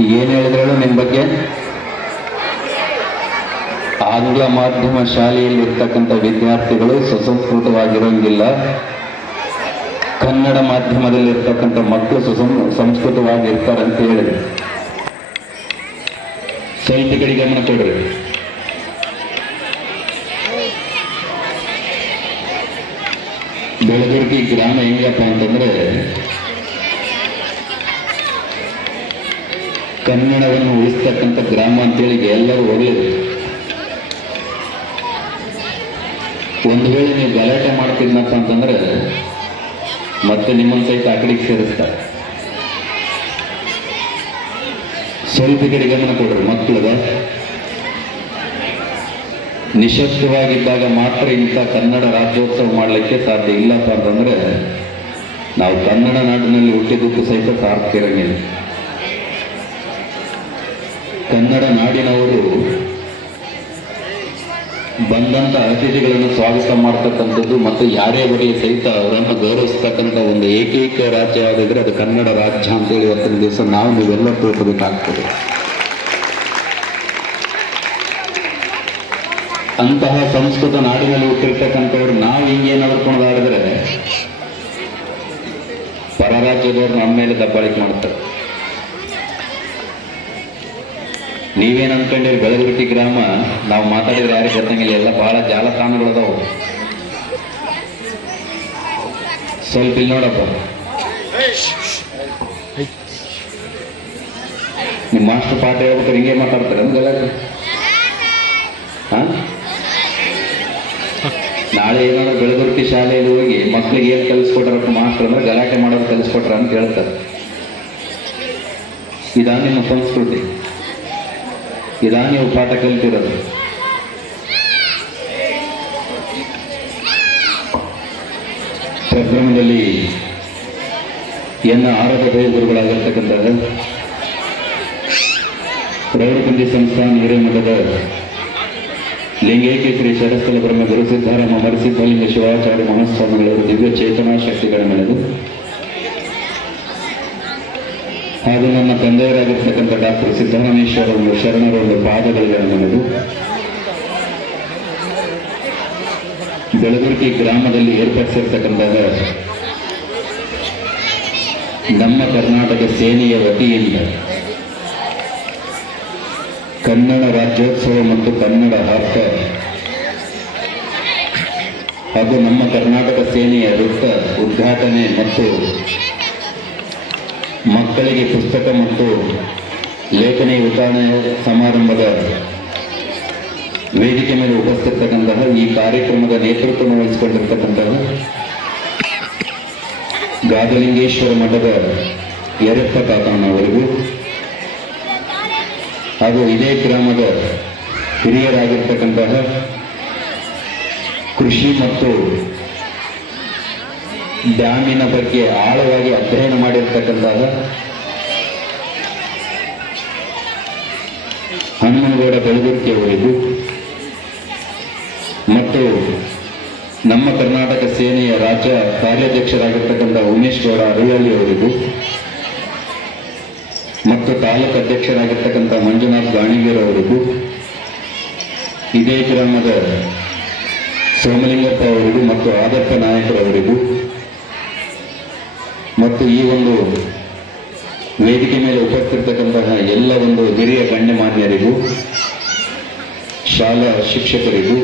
ಏನು ಹೇಳಿದ್ರು ನಿಮ್ಮ ಬಗ್ಗೆ? ಆಂಗ್ಲ ಮಾಧ್ಯಮ ಶಾಲೆಯಲ್ಲಿ ಇರ್ತಕ್ಕಂಥ ವಿದ್ಯಾರ್ಥಿಗಳು ಸುಸಂಸ್ಕೃತವಾಗಿರೋಂಗಿಲ್ಲ, ಕನ್ನಡ ಮಾಧ್ಯಮದಲ್ಲಿ ಇರ್ತಕ್ಕಂಥ ಮಕ್ಕಳು ಸಂಸ್ಕೃತವಾಗಿರ್ತಾರೆ ಅಂತ ಹೇಳಿದ್ರು. ಸ್ವಲ್ಪ ಕಡೆ ಗಮನ ಕೊಡ್ರಿ. ಬೆಳಗುರ್ಗಿ ಗ್ರಾಮ ಹೆಂಗಪ್ಪ ಅಂತಂದ್ರೆ ಕನ್ನಡವನ್ನು ಉಳಿಸ್ತಕ್ಕಂಥ ಗ್ರಾಮ ಅಂತೇಳಿ ಎಲ್ಲರೂ ಹೊಗಳಿದ್ರು. ಒಂದು ವೇಳೆ ನೀವು ಗಲಾಟೆ ಮಾಡ್ತಿದ್ನಪ್ಪ ಅಂತಂದ್ರೆ ಮತ್ತೆ ನಿಮ್ಮನ್ನ ಸಹಿತ ಆ ಕಡೆಗೆ ಸೇರಿಸ್ತಾರೆ. ಸ್ವಲ್ಪ ಕಡೆ ಗಮನ ಕೊಡ್ರಿ. ಮಕ್ಕಳಿಗೆ ನಿಶಬ್ದವಾಗಿದ್ದಾಗ ಮಾತ್ರ ಇಂಥ ಕನ್ನಡ ರಾಜ್ಯೋತ್ಸವ ಮಾಡಲಿಕ್ಕೆ ಸಾಧ್ಯ. ಇಲ್ಲಪ್ಪ ಅಂತಂದ್ರೆ ನಾವು ಕನ್ನಡ ನಾಡಿನಲ್ಲಿ ಹುಟ್ಟಿದ್ದಕ್ಕೂ ಸಹಿತ ಸಾರ್ಥಕ ಇರಂಗಿಲ್ಲ. ಕನ್ನಡ ನಾಡಿನವರು ಬಂದಂತ ಅತಿಥಿಗಳನ್ನು ಸ್ವಾಗತ ಮಾಡ್ತಕ್ಕಂಥದ್ದು ಮತ್ತು ಯಾರೇ ಬರಲಿ ಸಹಿತ ಅವರನ್ನು ಗೌರವಿಸ್ತಕ್ಕಂಥ ಒಂದು ಏಕೈಕ ರಾಜ್ಯ ಯಾವುದಿದ್ರೆ ಅದು ಕನ್ನಡ ರಾಜ್ಯ ಅಂತೇಳಿ ಇವತ್ತಿನ ದಿವಸ ನಾವು ನೀವೆಲ್ಲ ತಿಳ್ಕೋಬೇಕಾಗ್ತದೆ. ಅಂತಹ ಸಂಸ್ಕೃತ ನಾಡಿನಲ್ಲಿ ಹುಟ್ಟಿರ್ತಕ್ಕಂಥವ್ರು ನಾವು ಹಿಂಗೇನಾದ್ರು ಕುಣಿದಾಡಿದ್ರೆ ಪರ ರಾಜ್ಯದವರು ನಮ್ಮ ಮೇಲೆ ದಬ್ಬಾಳಿಕೆ ಮಾಡ್ತಾರೆ. ನೀವೇನು ಅನ್ಕೊಂಡಿರಿ? ಬೆಳಗುರ್ಗಿ ಗ್ರಾಮ ನಾವು ಮಾತಾಡಿದ್ರೆ ಯಾರಿಗೆ ಗೊತ್ತಂಗಿಲ್ಲ, ಎಲ್ಲ ಬಹಳ ಜಾಲತಾಣಗಳದಾವು. ಸ್ವಲ್ಪ ಇಲ್ಲಿ ನೋಡಪ್ಪ, ನಿಮ್ಮ ಮಾಸ್ಟರ್ ಪಾಠ ಹೇಳ್ಬೇಕಾದ್ರೆ ಹಿಂಗೆ ಮಾತಾಡ್ತಾರೆ ಗಲಾಟೆ. ನಾಳೆ ಏನಾದ್ರು ಬೆಳಗುರ್ಗಿ ಶಾಲೆಯಲ್ಲಿ ಹೋಗಿ ಮಕ್ಳಿಗೆ ಏನು ಕಲಿಸ್ಕೊಟ್ರಪ್ಪ ಮಾಸ್ಟರ್ ಅಂದ್ರೆ ಗಲಾಟೆ ಮಾಡೋದು ಕಲಿಸ್ಕೊಟ್ರ ಅಂತ ಹೇಳ್ತಾರೆ. ಇದಾ ನಿಮ್ಮ ಸಂಸ್ಕೃತಿ? ಇದಾ ನೀವು ಪಾಠ ಕಲಿತಿರೋದು? ಪ್ರಕ್ರಮದಲ್ಲಿ ಎನ್ನ ಆರೋಗ್ಯ ಗುರುಗಳಾಗಿರ್ತಕ್ಕಂಥ ರೌರಕುಂದಿ ಸಂಸ್ಥಾನ ಹಿರೇಮಠದ ಲಿಂಗೈಕ್ಯ ಶ್ರೀ ಶರಸ್ಥಲ ಬ್ರಹ್ಮ ಗುರು ಸಿದ್ಧಾರಾಮ ಮರಿಸಿದ್ದಲಿಂಗ ಶಿವಾಚಾರ್ಯ ಮಹಾಸ್ವಾಮಿಗಳವರು ದಿವ್ಯ ಚೇತನಾ ಶಕ್ತಿಗಳ ಮೇಲೆದು ಹಾಗೂ ನನ್ನ ತಂದೆಯರಾಗಿರ್ತಕ್ಕಂಥ ಡಾಕ್ಟರ್ ಸಿದ್ದರಾಮೇಶ್ವರ ಶರಣರ ಒಂದು ಪಾದಗಳಿಗೆ ನಡೆದು ಬೆಳಗುರ್ಗಿ ಗ್ರಾಮದಲ್ಲಿ ಏರ್ಪಡಿಸಿರ್ತಕ್ಕಂಥ ನಮ್ಮ ಕರ್ನಾಟಕ ಸೇನೆಯ ವತಿಯಿಂದ ಕನ್ನಡ ರಾಜ್ಯೋತ್ಸವ ಮತ್ತು ಕನ್ನಡ ಹಬ್ಬ ಹಾಗೂ ನಮ್ಮ ಕರ್ನಾಟಕ ಸೇನೆಯ ವೃತ್ತ ಉದ್ಘಾಟನೆ ಮತ್ತು ಮಕ್ಕಳಿಗೆ ಪುಸ್ತಕ ಮತ್ತು ಲೇಖನಿ ವಿತರಣೆ ಸಮಾರಂಭದ ವೇದಿಕೆ ಮೇಲೆ ಉಪಸ್ಥಿತಕ್ಕಂತಹ ಈ ಕಾರ್ಯಕ್ರಮದ ನೇತೃತ್ವ ವಹಿಸಿಕೊಂಡಿರ್ತಕ್ಕಂತಹ ಗಾದಲಿಂಗೇಶ್ವರ ಮಠದ ಯರಪ್ಪ ಕಾಕಣ್ಣವರಿಗೂ ಹಾಗೂ ಇದೇ ಗ್ರಾಮದ ಹಿರಿಯರಾಗಿರ್ತಕ್ಕಂತಹ ಕೃಷಿ ಮತ್ತು ಡ್ಯಾಮಿನ ಬಗ್ಗೆ ಆಳವಾಗಿ ಅಧ್ಯಯನ ಮಾಡಿರ್ತಕ್ಕಂತಹ ಹನುಮನಗೌಡ ಬೆಳಗುರ್ಗಿ ಅವರಿಗೂ ಮತ್ತು ನಮ್ಮ ಕರ್ನಾಟಕ ಸೇನೆಯ ರಾಜ್ಯ ಕಾರ್ಯಾಧ್ಯಕ್ಷರಾಗಿರ್ತಕ್ಕಂಥ ಉಮೇಶ್ ಗೌಡ ಅರವಳ್ಳಿ ಅವರಿಗೂ ಮತ್ತು ತಾಲೂಕು ಅಧ್ಯಕ್ಷರಾಗಿರ್ತಕ್ಕಂಥ ಮಂಜುನಾಥ್ ಗಾಣಿಗೇರ್ ಅವರಿಗೂ ಇದೇ ಗ್ರಾಮದ ಸೋಮಲಿಂಗಪ್ಪ ಅವರಿಗೂ ಮತ್ತು ಆದರ್ಶ ನಾಯಕರವರಿಗೂ ಮತ್ತು ಈ ಒಂದು ವೇದಿಕೆ ಮೇಲೆ ಉಪಸ್ಥಿತಕ್ಕಂತಹ ಎಲ್ಲ ಒಂದು ಹಿರಿಯ ಗಣ್ಯಮಾನ್ಯರಿಗೂ ಶಾಲಾ ಶಿಕ್ಷಕರಿಗೂ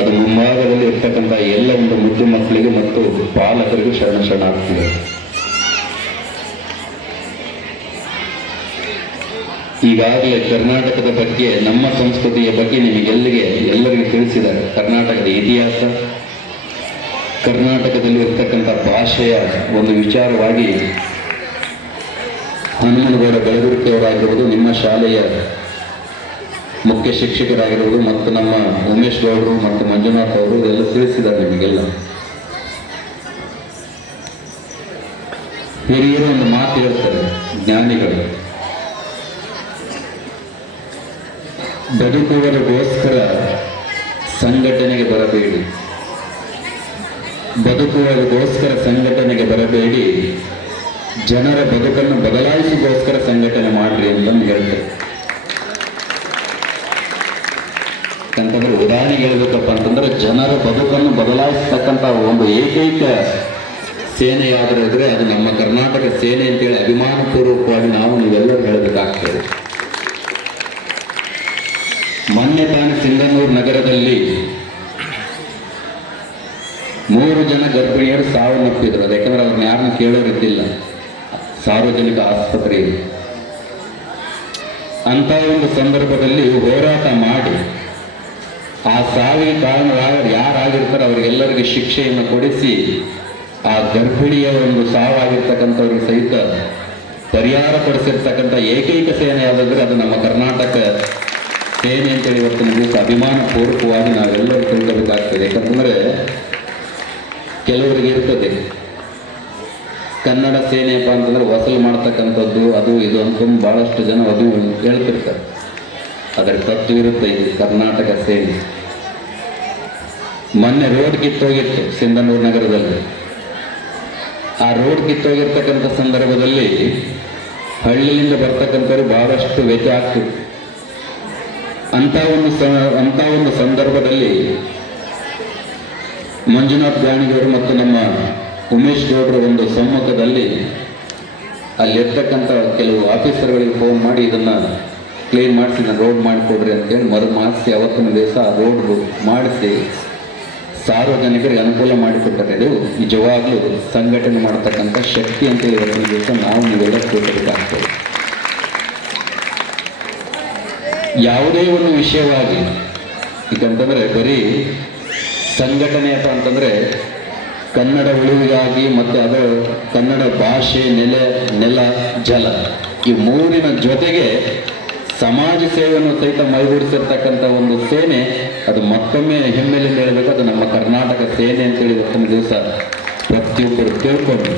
ಅದು ಮುಂಭಾಗದಲ್ಲಿ ಇರ್ತಕ್ಕಂಥ ಎಲ್ಲ ಒಂದು ಮುದ್ದು ಮಕ್ಕಳಿಗೆ ಮತ್ತು ಪಾಲಕರಿಗೂ ಶರಣಾಗ್ತಿದೆ. ಈಗಾಗಲೇ ಕರ್ನಾಟಕದ ಬಗ್ಗೆ ನಮ್ಮ ಸಂಸ್ಕೃತಿಯ ಬಗ್ಗೆ ಎಲ್ಲರಿಗೂ ತಿಳಿಸಿದ್ದಾರೆ. ಕರ್ನಾಟಕದ ಇತಿಹಾಸ, ಕರ್ನಾಟಕದಲ್ಲಿ ಇರ್ತಕ್ಕಂಥ ಭಾಷೆಯ ಒಂದು ವಿಚಾರವಾಗಿ ಹನುಮನಗೌಡ ಬೆಳಗುರ್ಗಿ ಅವರಾಗಿರುವುದು, ನಿಮ್ಮ ಶಾಲೆಯ ಮುಖ್ಯ ಶಿಕ್ಷಕರಾಗಿರುವುದು ಮತ್ತು ನಮ್ಮ ಉಮೇಶ್ ಗೌಡರು ಮತ್ತು ಮಂಜುನಾಥ್ ಅವರು ಎಲ್ಲ ತಿಳಿಸಿದ್ದಾರೆ. ನಿಮಗೆಲ್ಲ ಹಿರಿಯರು ಒಂದು ಮಾತು ಹೇಳ್ತಾರೆ, ಜ್ಞಾನಿಗಳು, ಬದುಕುವುದಕ್ಕೋಸ್ಕರ ಸಂಘಟನೆಗೆ ಬರಬೇಡಿ, ಬದುಕುವುದಕ್ಕೋಸ್ಕರ ಸಂಘಟನೆಗೆ ಬರಬೇಡಿ, ಜನರ ಬದುಕನ್ನು ಬದಲಾಯಿಸಿಗೋಸ್ಕರ ಸಂಘಟನೆ ಮಾಡ್ರಿ ಅಂತಂದು ಹೇಳ್ತಾರೆ. ಯಾಕಂತಂದ್ರೆ ಉದಾಹರಣೆಗೆ ಹೇಳ್ಬೇಕಪ್ಪ ಅಂತಂದ್ರೆ ಜನರ ಬದುಕನ್ನು ಬದಲಾಯಿಸ್ತಕ್ಕಂಥ ಒಂದು ಏಕೈಕ ಸೇನೆ ಯಾವ್ದಾರು ಇದ್ರೆ ಅದು ನಮ್ಮ ಕರ್ನಾಟಕ ಸೇನೆ ಅಂತೇಳಿ ಅಭಿಮಾನಪೂರ್ವಕವಾಗಿ ನಾವು ನೀವೆಲ್ಲರೂ ಹೇಳಬೇಕಾಗ್ತದೆ. ಮೊನ್ನೆ ತಾನೇ ಸಿಂಧನೂರು ನಗರದಲ್ಲಿ 3 ಜನ ಗರ್ಭಿಣಿಯರು ಸಾವನ್ನಪ್ಪಿದ್ರು. ಅದು ಯಾಕಂದ್ರೆ ಅವ್ರನ್ನ ಯಾರನ್ನ ಕೇಳೋರಿದ್ದಿಲ್ಲ, ಸಾರ್ವಜನಿಕ ಆಸ್ಪತ್ರೆ. ಅಂತ ಒಂದು ಸಂದರ್ಭದಲ್ಲಿ ಹೋರಾಟ ಮಾಡಿ ಆ ಸಾವಿಗೆ ಕಾರಣರಾಗ ಯಾರಾಗಿರ್ತಾರೆ ಅವರಿಗೆಲ್ಲರಿಗೆ ಶಿಕ್ಷೆಯನ್ನು ಕೊಡಿಸಿ ಆ ಗರ್ಭಿಣಿಯ ಒಂದು ಸಾವಾಗಿರ್ತಕ್ಕಂಥವ್ರಿಗೆ ಸಹಿತ ಪರಿಹಾರ ಪಡಿಸಿರ್ತಕ್ಕಂಥ ಏಕೈಕ ಸೇನೆ ಯಾವುದಾದ್ರೆ ಅದು ನಮ್ಮ ಕರ್ನಾಟಕ ಸೇನೆ ಅಂತೇಳಿ ಇವತ್ತಿನ ದಿವಸ ಅಭಿಮಾನ ಪೂರ್ವಕವಾಗಿ ನಾವೆಲ್ಲರೂ ತಿಳ್ಕೋಬೇಕಾಗ್ತದೆ. ಯಾಕಂತಂದ್ರೆ ಕೆಲವರಿಗೆ ಇರ್ತದೆ ಕನ್ನಡ ಸೇನೆಯಪ್ಪ ಅಂತಂದ್ರೆ ವಸೂಲು ಮಾಡ್ತಕ್ಕಂಥದ್ದು ಅದು ಇದು ಅಂತಂದು ಬಹಳಷ್ಟು ಜನ ಅದು ಹೇಳ್ತಿರ್ತಾರೆ. ಅದರ ತತ್ವ ಇರುತ್ತೆ. ಇದು ಕರ್ನಾಟಕ ಸೇನೆ. ಮೊನ್ನೆ ರೋಡ್ ಕಿತ್ತೋಗಿತ್ತು ಸಿಂಧನೂರು ನಗರದಲ್ಲಿ. ಆ ರೋಡ್ ಕಿತ್ತೋಗಿರ್ತಕ್ಕಂಥ ಸಂದರ್ಭದಲ್ಲಿ ಹಳ್ಳಿಯಿಂದ ಬರ್ತಕ್ಕಂಥವ್ರು ಬಹಳಷ್ಟು ವ್ಯತ್ಯ ಆಗ್ತಿತ್ತು. ಅಂತ ಒಂದು ಸಂದರ್ಭದಲ್ಲಿ ಮಂಜುನಾಥ್ ಗಾಣಿಗವರು ಮತ್ತು ನಮ್ಮ ಉಮೇಶ್ ಗೌಡರ ಒಂದು ಸಮ್ಮುಖದಲ್ಲಿ ಅಲ್ಲಿರ್ತಕ್ಕಂಥ ಕೆಲವು ಆಫೀಸರ್ಗಳಿಗೆ ಫೋನ್ ಮಾಡಿ ಇದನ್ನ ಕ್ಲೀನ್ ಮಾಡಿಸಿ ನಾನು ರೋಡ್ ಮಾಡಿಕೊಡ್ರಿ ಅಂತೇಳಿ ಮಾಡಿಸಿ ಅವತ್ತಿನ ದಿವಸ ಆ ರೋಡ್ ಮಾಡಿಸಿ ಸಾರ್ವಜನಿಕರಿಗೆ ಅನುಕೂಲ ಮಾಡಿಕೊಟ್ಟರೆ ಇದು ನಿಜವಾಗ್ಲೂ ಸಂಘಟನೆ ಮಾಡತಕ್ಕಂಥ ಶಕ್ತಿ ಅಂತೇಳಿ ಇವತ್ತಿನ ದಿವಸ ನಾವು ನೀವೆಲ್ಲ ತಿಳ್ಕೋಬೇಕಾಗ್ತದೆ. ಯಾವುದೇ ಒಂದು ವಿಷಯವಾಗಿ ಯಾಕಂತಂದ್ರೆ ಬರೀ ಸಂಘಟನೆ ಅಂತಂದ್ರೆ ಕನ್ನಡ ಉಳಿವಿಗಾಗಿ ಮತ್ತು ಅದರ ಕನ್ನಡ ಭಾಷೆ ನೆಲ ಜಲ ಈ ಮೂರಿನ ಜೊತೆಗೆ ಸಮಾಜ ಸೇವೆಯನ್ನು ಸಹಿತ ಮೈಗೂಡಿಸಿರ್ತಕ್ಕಂಥ ಒಂದು ಸೇನೆ ಅದು ಮತ್ತೊಮ್ಮೆ ಹೆಮ್ಮೆಲಿಂದ ಹೇಳಬೇಕು ಅದು ನಮ್ಮ ಕರ್ನಾಟಕ ಸೇನೆ ಅಂತೇಳಿ ಇವತ್ತಿನ ದಿವಸ ಪ್ರತಿಯೊಬ್ಬರು ತಿಳ್ಕೊಂಡು.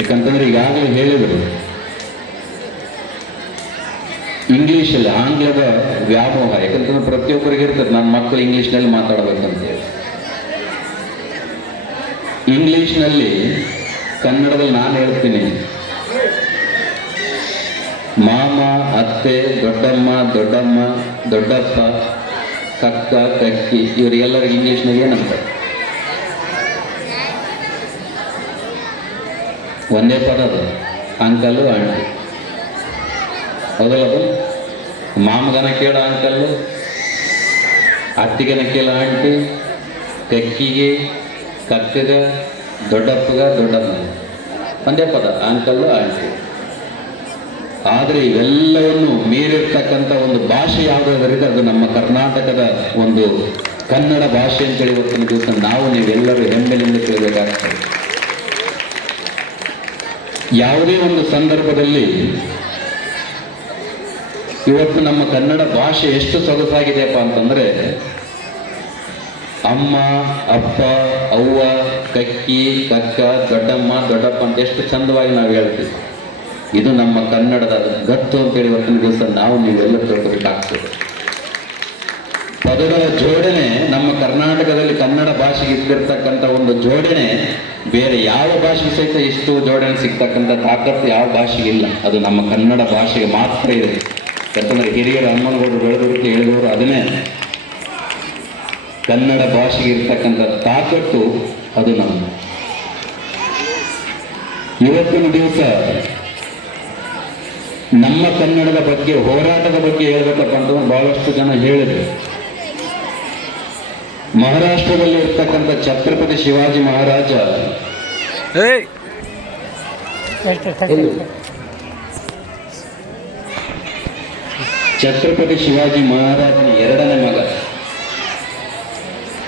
ಯಾಕಂತಂದ್ರೆ ಈಗಾಗಲೇ ಹೇಳಿದರು ಇಂಗ್ಲೀಷಲ್ಲಿ ಆಂಗ್ಲದ ವ್ಯಾಮೋಹ. ಯಾಕಂತಂದ್ರೆ ಪ್ರತಿಯೊಬ್ಬರಿಗೆ ಇರ್ತದೆ ನನ್ನ ಮಕ್ಕಳು ಇಂಗ್ಲೀಷ್ನಲ್ಲಿ ಮಾತಾಡಬೇಕಂತೇಳಿ. ಇಂಗ್ಲೀಷ್ನಲ್ಲಿ ಕನ್ನಡದಲ್ಲಿ ನಾನು ಹೇಳ್ತೀನಿ ಮಾಮ, ಅತ್ತೆ, ದೊಡ್ಡಮ್ಮ, ದೊಡ್ಡಮ್ಮ, ದೊಡ್ಡಪ್ಪ, ಕಕ್ಕ, ಕಕ್ಕಿ ಇವರಿಗೆಲ್ಲರಿಗೆ ಇಂಗ್ಲೀಷ್ನಾಗ ಏನಂತ ಒಂದೇ ಪದ ಅದು, ಅಂಕಲ್ಲು ಆಂಟಿ. ಹೌದಲ್ಲ? ಮಾಮಗನ ಕೇಳ ಅಂಕಲ್ಲು, ಅತ್ತಿಗನ ಕೇಳ ಆಂಟಿ, ಕಕ್ಕಿಗೆ ಕಕ್ಕಗ, ದೊಡ್ಡಪ್ಪಗ ದೊಡ್ಡಮ್ಮ, ಒಂದೇ ಪದ ಅಂಕಲ್ಲು ಆಂಟಿ. ಆದರೆ ಇವೆಲ್ಲವನ್ನು ಮೀರಿರ್ತಕ್ಕಂಥ ಒಂದು ಭಾಷೆ ಯಾವುದಾದ್ರಿಂದ ಅದು ನಮ್ಮ ಕರ್ನಾಟಕದ ಒಂದು ಕನ್ನಡ ಭಾಷೆ ಅಂತೇಳಿ ಇವತ್ತಿನ ದಿವಸ ನಾವು ನೀವೆಲ್ಲರೂ ಹೆಮ್ಮೆಲಿಂದ ತಿಳಿಬೇಕಾಗ್ತದೆ. ಯಾವುದೇ ಒಂದು ಸಂದರ್ಭದಲ್ಲಿ ಇವತ್ತು ನಮ್ಮ ಕನ್ನಡ ಭಾಷೆ ಎಷ್ಟು ಸೊಗಸಾಗಿದೆಯಪ್ಪ ಅಂತಂದ್ರೆ ಅಮ್ಮ, ಅಪ್ಪ, ಅವ್ವ, ಕಕ್ಕಿ, ಕಕ್ಕ, ದೊಡ್ಡಮ್ಮ, ದೊಡ್ಡಪ್ಪ ಅಂತ ಎಷ್ಟು ಚಂದವಾಗಿ ನಾವು ಹೇಳ್ತೀವಿ. ಇದು ನಮ್ಮ ಕನ್ನಡದ ಗತ್ತು ಅಂತೇಳಿ ಇವತ್ತಿನ ದಿವಸ ನಾವು ನೀವೆಲ್ಲ ತಿಳ್ಕೊಬೇಕಾಗ್ತದೆ. ಪದಗಳ ಜೋಡಣೆ ನಮ್ಮ ಕರ್ನಾಟಕದಲ್ಲಿ ಕನ್ನಡ ಭಾಷೆಗೆ ಇದ್ದಿರ್ತಕ್ಕಂಥ ಒಂದು ಜೋಡಣೆ ಬೇರೆ ಯಾವ ಭಾಷೆಗೆ ಸಹಿತ ಇಷ್ಟು ಜೋಡಣೆ ಸಿಗ್ತಕ್ಕಂಥ ತಾಕತ್ತು ಯಾವ ಭಾಷೆಗೆ ಇಲ್ಲ. ಅದು ನಮ್ಮ ಕನ್ನಡ ಭಾಷೆಗೆ ಮಾತ್ರ ಇದೆ. ಯಾಕಂದ್ರೆ ಹಿರಿಯರ ಅಮ್ಮನಗೌಡರು ಬೆಳೆದವರಿಗೆ ಹೇಳಿದವರು ಅದನ್ನೇ, ಕನ್ನಡ ಭಾಷೆಗೆ ಇರ್ತಕ್ಕಂಥ ತಾಕತ್ತು ಅದು ನಮ್ಮ. ಇವತ್ತಿನ ದಿವಸ ನಮ್ಮ ಕನ್ನಡದ ಬಗ್ಗೆ ಹೋರಾಟದ ಬಗ್ಗೆ ಹೇಳ್ಬೇಕಪ್ಪ ಅಂತಂದ್ರೆ ಬಹಳಷ್ಟು ಜನ ಹೇಳಿದ್ರು. ಮಹಾರಾಷ್ಟ್ರದಲ್ಲಿ ಇರ್ತಕ್ಕಂಥ ಛತ್ರಪತಿ ಶಿವಾಜಿ ಮಹಾರಾಜ ಛತ್ರಪತಿ ಶಿವಾಜಿ ಮಹಾರಾಜನ 2ನೇ ಮಗ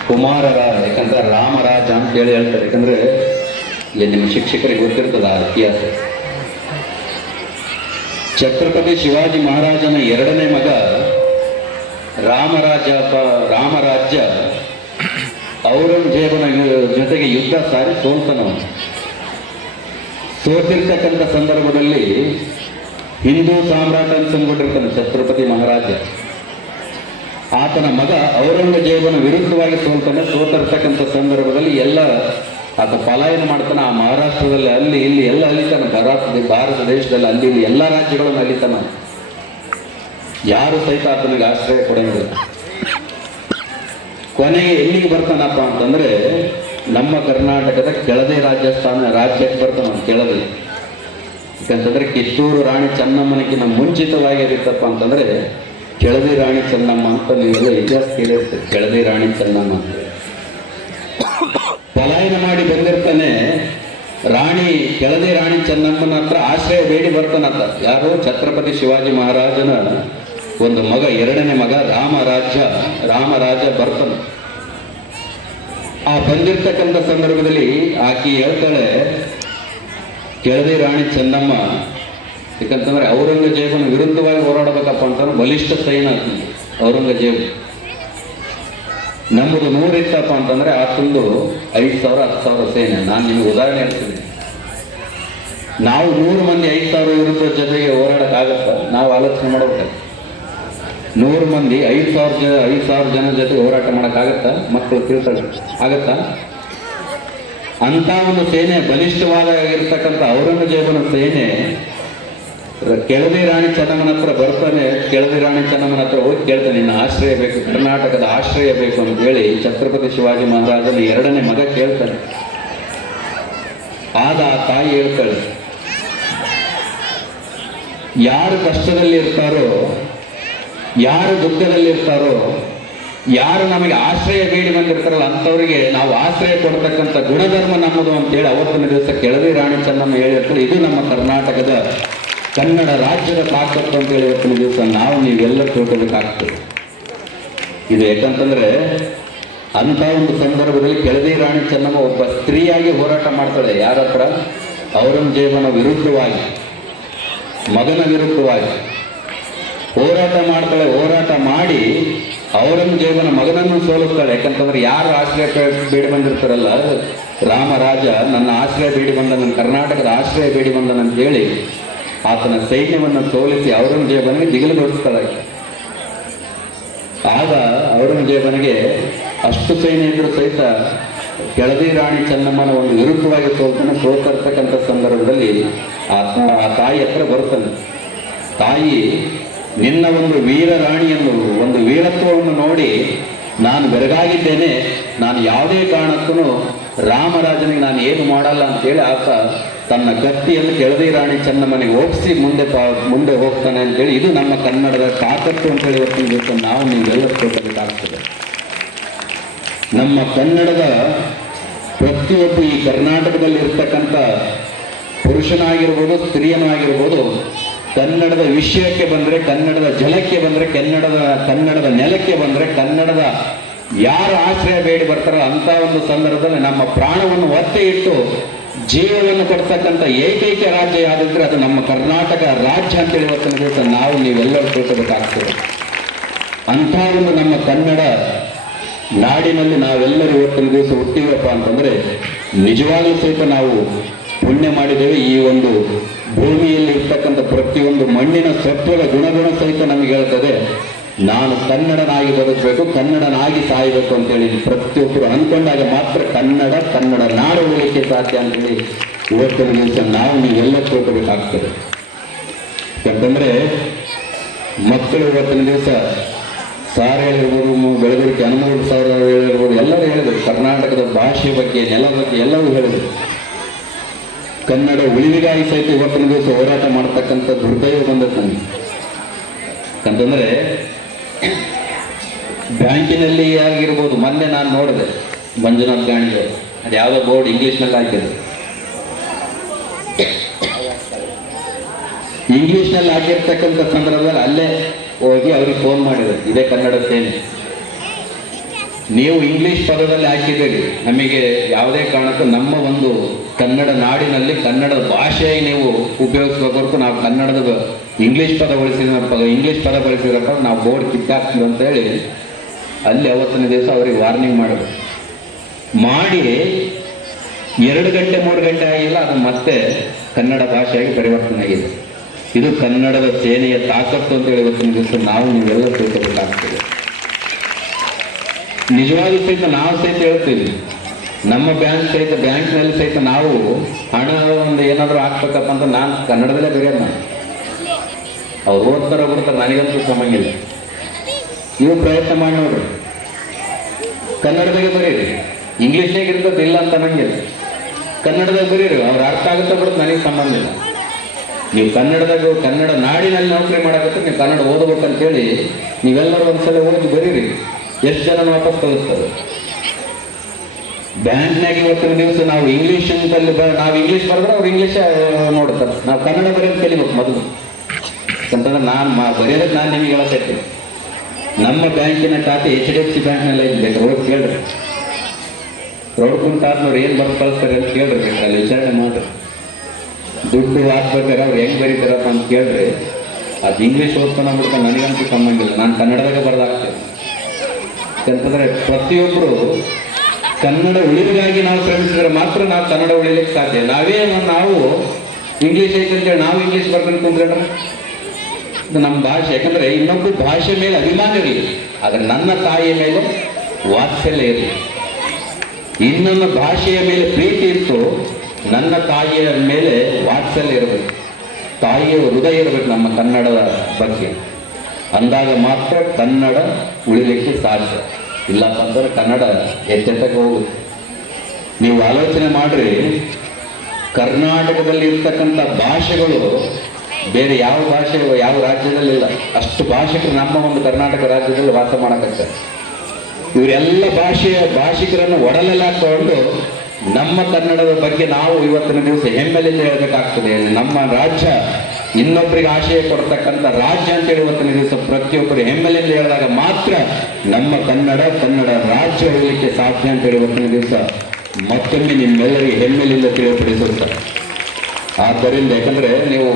ಕುಮಾರರಾಜ. ಯಾಕಂದ್ರೆ ರಾಮರಾಜ ಅಂತ ಹೇಳಿ ಹೇಳ್ತಾರೆ. ಯಾಕಂದ್ರೆ ನಿಮ್ಮ ಶಿಕ್ಷಕರಿಗೆ ಗೊತ್ತಿರ್ತದ ಆ ಇತಿಹಾಸ. ಛತ್ರಪತಿ ಶಿವಾಜಿ ಮಹಾರಾಜನ 2ನೇ ಮಗ ರಾಮರಾಜ್ಯ ಔರಂಗಜೇಬನ ಜೊತೆಗೆ ಯುದ್ಧ ಸಾರಿ ಸೋಲ್ತಾನವ. ಸೋತಿರ್ತಕ್ಕಂಥ ಸಂದರ್ಭದಲ್ಲಿ ಹಿಂದೂ ಸಾಮ್ರಾಟ ಅನ್ಸ್ಕೊಂಡಿರ್ತಾನೆ ಛತ್ರಪತಿ ಮಹಾರಾಜ. ಆತನ ಮಗ ಔರಂಗಜೇಬನ ವಿರುದ್ಧವಾಗಿ ಸೋಲ್ತಾನೆ. ಸೋತಿರ್ತಕ್ಕಂಥ ಸಂದರ್ಭದಲ್ಲಿ ಎಲ್ಲ ಆತ ಪಲಾಯನ ಮಾಡ್ತಾನೆ. ಆ ಮಹಾರಾಷ್ಟ್ರದಲ್ಲಿ ಅಲ್ಲಿ ಇಲ್ಲಿ ಎಲ್ಲ ಅಲಿತಾನೆ, ಭಾರತ ದೇಶದಲ್ಲಿ ಅಲ್ಲಿ ಇಲ್ಲಿ ಎಲ್ಲ ರಾಜ್ಯಗಳನ್ನು ಅಲಿತಾನ. ಯಾರು ಸಹಿತ ಆತನಿಗೆ ಆಶ್ರಯ ಕೊಡಂಗಿಲ್ಲ. ಕೊನೆಗೆ ಎಲ್ಲಿಗೆ ಬರ್ತಾನಪ್ಪ ಅಂತಂದ್ರೆ ನಮ್ಮ ಕರ್ನಾಟಕದ ಕೆಳದಿ ರಾಜ್ಯಕ್ಕೆ ಬರ್ತಾನ. ಕೆಳದಿ ಯಾಕಂತಂದ್ರೆ ಕಿತ್ತೂರು ರಾಣಿ ಚೆನ್ನಮ್ಮನಕ್ಕಿಂತ ಮುಂಚಿತವಾಗಿರುತ್ತಪ್ಪ ಅಂತಂದ್ರೆ ಕೆಳದಿ ರಾಣಿ ಚೆನ್ನಮ್ಮ ಅಂತ ನೀವೆಲ್ಲ ಇತಿಹಾಸ ಕೇಳಿರ್ತೀರಿ. ಕೆಳದಿ ರಾಣಿ ಚೆನ್ನಮ್ಮ ಅಂತ ಪಲಾಯನ ಮಾಡಿ ಬಂದಿರ್ತಾನೆ. ಕೆಳದಿ ರಾಣಿ ಚೆನ್ನಮ್ಮನ ಹತ್ರ ಆಶ್ರಯ ಬೇಡಿ ಬರ್ತಾನಂತ. ಯಾರು? ಛತ್ರಪತಿ ಶಿವಾಜಿ ಮಹಾರಾಜನ ಒಂದು ಮಗ, ಎರಡನೇ ಮಗ ರಾಮರಾಜ ಬರ್ತಾನೆ. ಆ ಬಂದಿರ್ತಕ್ಕಂಥ ಸಂದರ್ಭದಲ್ಲಿ ಆಕಿ ಹೇಳ್ತಾಳೆ, ಕೆಳದಿ ರಾಣಿ ಚೆನ್ನಮ್ಮ ಯಾಕಂತಂದ್ರೆ ಔರಂಗಜೇಬನ ವಿರುದ್ಧವಾಗಿ ಹೋರಾಡಬೇಕಪ್ಪ ಅಂತಂದ್ರೆ ಬಲಿಷ್ಠ ಸೈನ್ಯ ಔರಂಗಜೇಬ್. ನಮ್ಮದು 100 ಇತ್ತಪ್ಪ ಅಂತಂದ್ರೆ ಆತಂದು 5,000 10,000 ಸೇನೆ. ನಾನು ನಿಮ್ಗೆ ಉದಾಹರಣೆ ಹೇಳ್ತೀನಿ. ನಾವು 100 ಮಂದಿ 5,000 ವಿರುದ್ಧ ಜೊತೆಗೆ ಹೋರಾಡಕ್ಕಾಗತ್ತ? ನಾವು ಆಲೋಚನೆ ಮಾಡ್ಬೇಕು. 100 ಮಂದಿ 5,000 ಜನ ಜೊತೆ ಹೋರಾಟ ಮಾಡೋಕ್ಕಾಗತ್ತಾ? ಮಕ್ಕಳು ತಿಳ್ತಾರೆ, ಆಗತ್ತಾ? ಅಂತ ಒಂದು ಸೇನೆ, ಬಲಿಷ್ಠವಾಗಿರ್ತಕ್ಕಂಥ ಔರಂಗಜೇಬನ ಸೇನೆ ಕೆಳದಿ ರಾಣಿ ಚೆನ್ನಮ್ಮನ ಹತ್ರ ಬರ್ತಾನೆ. ಕೆಳದಿ ರಾಣಿ ಚೆನ್ನಮ್ಮನ ಹತ್ರ ಹೋಗಿ ಕೇಳ್ತಾನೆ, ನಿನ್ನ ಆಶ್ರಯ ಬೇಕು, ಕರ್ನಾಟಕದ ಆಶ್ರಯ ಬೇಕು ಅಂತ ಹೇಳಿ ಛತ್ರಪತಿ ಶಿವಾಜಿ ಮಹಾರಾಜನ ಎರಡನೇ ಮಗ ಕೇಳ್ತಾನೆ. ಆಗ ಆ ತಾಯಿ ಹೇಳ್ತಾಳೆ, ಯಾರು ಕಷ್ಟದಲ್ಲಿ ಇರ್ತಾರೋ, ಯಾರು ದುಃಖದಲ್ಲಿರ್ತಾರೋ, ಯಾರು ನಮಗೆ ಆಶ್ರಯ ಬೇಡಿ ಬಂದಿರ್ತಾರಲ್ಲ ಅಂಥವ್ರಿಗೆ ನಾವು ಆಶ್ರಯ ಕೊಡ್ತಕ್ಕಂಥ ಗುಣಧರ್ಮ ನಮ್ಮದು ಅಂತೇಳಿ ಅವತ್ತಿನ ದಿವಸ ಕೆಳದಿ ರಾಣಿ ಚೆನ್ನಮ್ಮ ಹೇಳಿರ್ತಾರೆ. ಇದು ನಮ್ಮ ಕರ್ನಾಟಕದ ಕನ್ನಡ ರಾಜ್ಯದ ತಾಕತ್ತು ಅಂತೇಳಿ ಇವತ್ತಿನ ದಿವಸ ನೀವೆಲ್ಲ ತಿಳ್ಕೋಬೇಕಾಗ್ತದೆ. ಇದು ಯಾಕಂತಂದ್ರೆ ಅಂಥ ಒಂದು ಸಂದರ್ಭದಲ್ಲಿ ಕೆಳದಿ ರಾಣಿ ಚೆನ್ನಮ್ಮ ಒಬ್ಬ ಸ್ತ್ರೀಯಾಗಿ ಹೋರಾಟ ಮಾಡ್ತಾಳೆ. ಯಾರ ಹತ್ರ? ಔರಂಗಜೇಬನ ವಿರುದ್ಧವಾಗಿ, ಮಗನ ವಿರುದ್ಧವಾಗಿ ಹೋರಾಟ ಮಾಡ್ತಾಳೆ. ಹೋರಾಟ ಮಾಡಿ ಔರಂಗಜೇಬನ ಮಗನನ್ನು ಸೋಲಿಸ್ತಾಳೆ. ಯಾಕಂತಂದ್ರೆ ಯಾರು ಆಶ್ರಯ ಬೇಡಿ ಬಂದಿರ್ತಾರಲ್ಲ, ರಾಮರಾಜ ನನ್ನ ಆಶ್ರಯ ಬೇಡಿ ಬಂದ, ನನ್ನ ಕರ್ನಾಟಕದ ಆಶ್ರಯ ಬೇಡಿ ಬಂದನಂತ ಹೇಳಿ ಆತನ ಸೈನ್ಯವನ್ನು ಸೋಲಿಸಿ ಔರಂಗಜೇಬನಿಗೆ ದಿಗಿಲುಗೊಳಿಸ್ತಾಳೆ. ಆಗ ಔರಂಗಜೇಬನಿಗೆ ಅಷ್ಟು ಸೈನ್ಯ ಇದ್ರೂ ಸಹಿತ ಕೆಳದಿ ರಾಣಿ ಚೆನ್ನಮ್ಮನ ಒಂದು ವಿರುದ್ಧವಾಗಿ ಸೋತಿರ್ತಕ್ಕಂಥ ಸಂದರ್ಭದಲ್ಲಿ ಆ ತಾಯಿ ಹತ್ರ ಬರ್ತಾನೆ. ತಾಯಿ, ನಿನ್ನ ಒಂದು ವೀರ ರಾಣಿಯನ್ನು, ಒಂದು ವೀರತ್ವವನ್ನು ನೋಡಿ ನಾನು ಬೆರಗಾಗಿದ್ದೇನೆ. ನಾನು ಯಾವುದೇ ಕಾರಣಕ್ಕೂ ರಾಮರಾಜನಿಗೆ ನಾನು ಏನು ಮಾಡಲ್ಲ ಅಂತೇಳಿ ಆತ ತನ್ನ ಗತ್ತಿಯನ್ನು ಕೆಳದಿ ರಾಣಿ ಚೆನ್ನಮ್ಮನಿಗೆ ಒಪ್ಪಿಸಿ ಮುಂದೆ ಹೋಗ್ತಾನೆ ಅಂತೇಳಿ ಇದು ನಮ್ಮ ಕನ್ನಡದ ತಾಕತ್ತು ಅಂತೇಳಿ ಇವತ್ತಿನ ದಿವಸ ನೀವೆಲ್ಲ ತಿಳ್ಕೋಬೇಕಾಗ್ತದೆ. ನಮ್ಮ ಕನ್ನಡದ ಪ್ರತಿಯೊಬ್ಬ ಈ ಕರ್ನಾಟಕದಲ್ಲಿ ಇರ್ತಕ್ಕಂಥ ಪುರುಷನಾಗಿರ್ಬೋದು, ಸ್ತ್ರೀಯನಾಗಿರ್ಬೋದು, ಕನ್ನಡದ ವಿಷಯಕ್ಕೆ ಬಂದರೆ, ಕನ್ನಡದ ಜಲಕ್ಕೆ ಬಂದರೆ, ಕನ್ನಡದ ನೆಲಕ್ಕೆ ಬಂದರೆ, ಕನ್ನಡದ ಯಾರು ಆಶ್ರಯ ಬೇಡಿ ಬರ್ತಾರೋ ಅಂಥ ಒಂದು ಸಂದರ್ಭದಲ್ಲಿ ನಮ್ಮ ಪ್ರಾಣವನ್ನು ಒತ್ತೆ ಇಟ್ಟು ಜೀವವನ್ನು ಕೊಡ್ತಕ್ಕಂಥ ಏಕೈಕ ರಾಜ್ಯ ಯಾವುದಿದ್ರೆ ಅದು ನಮ್ಮ ಕರ್ನಾಟಕ ರಾಜ್ಯ ಅಂತೇಳಿ ಇವತ್ತಿನ ದಿವಸ ನೀವೆಲ್ಲರೂ ತಿಳ್ಕೋಬೇಕಾಗ್ತದೆ. ಅಂಥ ಒಂದು ನಮ್ಮ ಕನ್ನಡ ನಾಡಿನಲ್ಲಿ ನಾವೆಲ್ಲರೂ ಇವತ್ತಿನ ದಿವಸ ಹುಟ್ಟಿವಪ್ಪ ಅಂತಂದ್ರೆ ನಿಜವಾಗ್ಲೂ ಸಹಿತ ನಾವು ಪುಣ್ಯ ಮಾಡಿದ್ದೇವೆ. ಈ ಒಂದು ಭೂಮಿಯಲ್ಲಿ ಇರ್ತಕ್ಕಂಥ ಪ್ರತಿಯೊಂದು ಮಣ್ಣಿನ ಸತ್ವದ ಗುಣಗುಣ ಸಹಿತ ನಮಗೆ ಹೇಳ್ತದೆ, ನಾನು ಕನ್ನಡನಾಗಿ ಬದುಕಬೇಕು, ಕನ್ನಡನಾಗಿ ಸಾಯಬೇಕು ಅಂತೇಳಿ ಪ್ರತಿಯೊಬ್ಬರು ಅಂದ್ಕೊಂಡಾಗ ಮಾತ್ರ ಕನ್ನಡ ನಾಡು ಉಳಿಲಿಕ್ಕೆ ಸಾಧ್ಯ ಅಂತೇಳಿ ಇವತ್ತಿನ ದಿವಸ ನೀವೆಲ್ಲ ತಿಳ್ಕೋಬೇಕಾಗ್ತದೆ. ಯಾಕಂದ್ರೆ ಮಕ್ಕಳು ಇವತ್ತಿನ ದಿವಸ ಸಾರ್ ಹೇಳಿರ್ಬೋದು, ಬೆಳಗುರಿಕೆ ಹನುಮೂರು ಸಾವಿರ ಹೇಳಿರ್ಬೋದು, ಎಲ್ಲರೂ ಹೇಳಿದ್ರು ಕರ್ನಾಟಕದ ಭಾಷೆ ಬಗ್ಗೆ, ನೆಲ ಬಗ್ಗೆ ಎಲ್ಲವೂ ಹೇಳಿದ್ರು. ಕನ್ನಡ ಉಳಿವಿಗಾಗಿ ಸಹಿತ ಇವತ್ತಿನ ದಿವಸ ಹೋರಾಟ ಮಾಡ್ತಕ್ಕಂಥ ದುರ್ದೈವ ಬಂದದ್ದು ನನಗೆ. ಯಾಕಂತಂದ್ರೆ ಬ್ಯಾಂಕಿನಲ್ಲಿ ಆಗಿರ್ಬೋದು, ಮೊನ್ನೆ ನಾನು ನೋಡಿದೆ ಮಂಜುನಾಥ್ ಗಾಣಿಗೆ ಅದು ಯಾವುದೋ ಬೋರ್ಡ್ ಇಂಗ್ಲೀಷ್ನಲ್ಲಿ ಹಾಕಿದ್ರು. ಇಂಗ್ಲೀಷ್ನಲ್ಲಿ ಹಾಕಿರ್ತಕ್ಕಂಥ ಸಂದರ್ಭದಲ್ಲಿ ಅಲ್ಲೇ ಹೋಗಿ ಅವ್ರಿಗೆ ಫೋನ್ ಮಾಡಿದ್ರು, ಇದೇ ಕನ್ನಡ ಸೇನೆ, ನೀವು ಇಂಗ್ಲೀಷ್ ಪದದಲ್ಲಿ ಹಾಕಿದ್ದೀರಿ, ನಮಗೆ ಯಾವುದೇ ಕಾರಣಕ್ಕೂ ನಮ್ಮ ಒಂದು ಕನ್ನಡ ನಾಡಿನಲ್ಲಿ ಕನ್ನಡ ಭಾಷೆಯಾಗಿ ನೀವು ಉಪಯೋಗಿಸ್ಬೇಕು ಹೊರತು ನಾವು ಕನ್ನಡದ ಇಂಗ್ಲೀಷ್ ಪದ ಬಳಸಿದ್ರಪ್ಪ ನಾವು ಬೋರ್ಡ್ ಕಿತ್ತಾಕ್ತೀವಿ ಅಂತ ಹೇಳಿ ಅಲ್ಲಿ ಅವತ್ತಿನ ದಿವಸ ಅವ್ರಿಗೆ ವಾರ್ನಿಂಗ್ ಮಾಡಿದ್ರು. ಮಾಡಿ 2 ಗಂಟೆ 3 ಗಂಟೆ ಆಗಿಲ್ಲ, ಅದು ಮತ್ತೆ ಕನ್ನಡ ಭಾಷೆಯಾಗಿ ಪರಿವರ್ತನೆ ಆಗಿದೆ. ಇದು ಕನ್ನಡದ ಸೇನೆಯ ತಾಕತ್ತು ಅಂತೇಳಿ ಇವತ್ತಿನ ದಿವಸ ನೀವೆಲ್ಲ ತಿಳ್ಕೋಬೇಕಾಗ್ತದೆ. ನಿಜವಾಗ್ಲೂ ಸಹಿತ ನಾವು ಸಹಿತ ಹೇಳ್ತೀವಿ, ನಮ್ಮ ಬ್ಯಾಂಕ್ನಲ್ಲಿ ಸಹಿತ ನಾವು ಹಣ ಒಂದು ಏನಾದರೂ ಹಾಕ್ಬೇಕಪ್ಪ ಅಂತ ನಾನು ಕನ್ನಡದಲ್ಲೇ ಬರೆಯೋದು. ನಾನು ಅವ್ರು ಓದ್ತಾರ ಬಿಡ್ತಾರೆ, ನನಗಂತೂ ಸಮಂಗಿಲ್ಲ. ನೀವು ಪ್ರಯತ್ನ ಮಾಡಿ ನೋಡ್ರಿ, ಕನ್ನಡದಾಗೆ ಬರೀರಿ. ಇಂಗ್ಲೀಷ್ನಾಗ ಇರ್ತದೆ ಇಲ್ಲ ಅಂತ ಅನ್ನಂಗಿಲ್ಲ, ಕನ್ನಡದಾಗ ಬರೀರಿ. ಅವ್ರು ಅರ್ಥ ಆಗುತ್ತಾ ಬಿಡುತ್ತೆ, ನನಗೆ ಸಂಬಂಧ ಇಲ್ಲ. ನೀವು ಕನ್ನಡ ನಾಡಿನಲ್ಲಿ ನೌಕರಿ ಮಾಡಕತ್ತೆ, ನೀವು ಕನ್ನಡ ಓದಬೇಕಂತೇಳಿ ನೀವೆಲ್ಲರೂ ಒಂದ್ಸಲ ಓದಿ ಬರೀರಿ. ಎಷ್ಟು ಜನ ವಾಪಸ್ ಕಳಿಸ್ತಾರೆ. ಬ್ಯಾಂಕ್ನಾಗ ಇವತ್ತಿನ ದಿವಸ ನಾವು ಇಂಗ್ಲೀಷಲ್ಲಿ ನಾವು ಇಂಗ್ಲೀಷ್ ಬರೆದ್ರೆ ಅವ್ರು ಇಂಗ್ಲೀಷ್ ನೋಡ್ತಾರೆ. ನಾವು ಕನ್ನಡ ಬರೆಯೋದು ಕಲಿಬೇಕು ಮೊದಲು. ಯಾಕಂತಂದ್ರೆ ನಾನು ಬರೆಯೋದಕ್ಕೆ ನಾನು ನಿಮಗೆ ಹೇಳಕತ್ತೀನಿ. ನಮ್ಮ ಬ್ಯಾಂಕಿನ ಖಾತೆ HDFC ಬ್ಯಾಂಕ್ನೆಲ್ಲ ಇದ್ಬೇಕು, ಹೋಗಿ ಕೇಳ್ರಿ. ರೌಡ್ಕುಂಟಾದ್ನವ್ರು ಏನು ಬರ್ದು ಕಳಿಸ್ತಾರೆ ಅಂತ ಕೇಳ್ರಿ, ಅಲ್ಲಿ ವಿಚಾರಣೆ ಮಾಡ್ರಿ. ದುಡ್ಡು ಹಾಕ್ಬೇಕಾರೆ ಅವ್ರು ಹೆಂಗೆ ಬರೀತಾರಪ್ಪ ಅಂತ ಕೇಳ್ರಿ. ಅದು ಇಂಗ್ಲೀಷ್ ಓದ್ಕೊಂಡು ಬಿಡ್ತಾರೆ, ನನಗಂತೂ ಸಂಬಂಧಿಲ್ಲ. ನಾನು ಕನ್ನಡದಾಗ ಬರೆದಾಗ್ತೇನೆ. ಯಾಕಂತಂದರೆ ಪ್ರತಿಯೊಬ್ಬರು ಕನ್ನಡ ಉಳಿವಿಗಾಗಿ ನಾವು ಶ್ರಮಿಸಿದ್ರೆ ಮಾತ್ರ ನಾವು ಕನ್ನಡ ಉಳಿಲಿಕ್ಕೆ ಸಾಧ್ಯ. ನಾವು ಇಂಗ್ಲೀಷ್ ಐತೆ ಅಂತೇಳಿ ನಾವು ಇಂಗ್ಲೀಷ್ ಬರ್ಕೊಂಡು ಕುಂತ್ಕೊಂಡ್ರೆ ಇದು ನಮ್ಮ ಭಾಷೆ. ಯಾಕಂದರೆ ಇನ್ನೊಬ್ಬ ಭಾಷೆ ಮೇಲೆ ಅಭಿಮಾನ ಇರಲಿ, ಆದರೆ ನನ್ನ ತಾಯಿಯ ಮೇಲೆ ವಾತ್ಸಲ್ಯ ಇರಲಿ. ಇನ್ನೊಂದು ಭಾಷೆಯ ಮೇಲೆ ಪ್ರೀತಿ ಇತ್ತು, ನನ್ನ ತಾಯಿಯ ಮೇಲೆ ವಾತ್ಸಲ್ಯ ಇರಬೇಕು. ತಾಯಿಯ ಹೃದಯ ಇರಬೇಕು ನಮ್ಮ ಕನ್ನಡದ ಬಗ್ಗೆ. ಅಂದಾಗ ಮಾತ್ರ ಕನ್ನಡ ಉಳಿಲಿಕ್ಕೆ ಸಾಧ್ಯ. ಇಲ್ಲಪ್ಪ ಅಂದ್ರೆ ಕನ್ನಡ ಎಚ್ಚೆತ್ತಕ್ಕೆ ಹೋಗುತ್ತೆ. ನೀವು ಆಲೋಚನೆ ಮಾಡ್ರಿ, ಕರ್ನಾಟಕದಲ್ಲಿ ಇರ್ತಕ್ಕಂಥ ಭಾಷೆಗಳು ಬೇರೆ ಯಾವ ರಾಜ್ಯದಲ್ಲಿಲ್ಲ. ಅಷ್ಟು ಭಾಷಿಕರು ನಮ್ಮ ಒಂದು ಕರ್ನಾಟಕ ರಾಜ್ಯದಲ್ಲಿ ವಾಸ ಮಾಡಕತ್ತಾರೆ. ಇವರೆಲ್ಲ ಭಾಷಿಕರನ್ನು ಒಡಲೆಲ್ಲ ಹಾಕೊಂಡು ನಮ್ಮ ಕನ್ನಡದ ಬಗ್ಗೆ ನಾವು ಇವತ್ತಿನ ದಿವಸ ಹೆಮ್ಮೆಲಿಂದ ಹೇಳಬೇಕಾಗ್ತದೆ. ನಮ್ಮ ರಾಜ್ಯ ಇನ್ನೊಬ್ಬರಿಗೆ ಆಶಯ ಕೊಡ್ತಕ್ಕಂಥ ರಾಜ್ಯ ಅಂತೇಳಿ ಇವತ್ತಿನ ದಿವಸ ಪ್ರತಿಯೊಬ್ಬರು ಹೆಮ್ಮೆಲಿಂದ ಹೇಳಿದಾಗ ಮಾತ್ರ ನಮ್ಮ ಕನ್ನಡ ರಾಜ್ಯ ಉಳಿಲಿಕ್ಕೆ ಸಾಧ್ಯ ಅಂತೇಳಿ ಇವತ್ತಿನ ದಿವಸ ಮತ್ತೊಮ್ಮೆ ನಿಮ್ಮೆಲ್ಲರಿಗೆ ಹೆಮ್ಮೆಲಿಂದ ತಿಳಿಯಪಡಿಸುತ್ತಾರೆ. ಆದ್ದರಿಂದ ಯಾಕಂದರೆ ನೀವು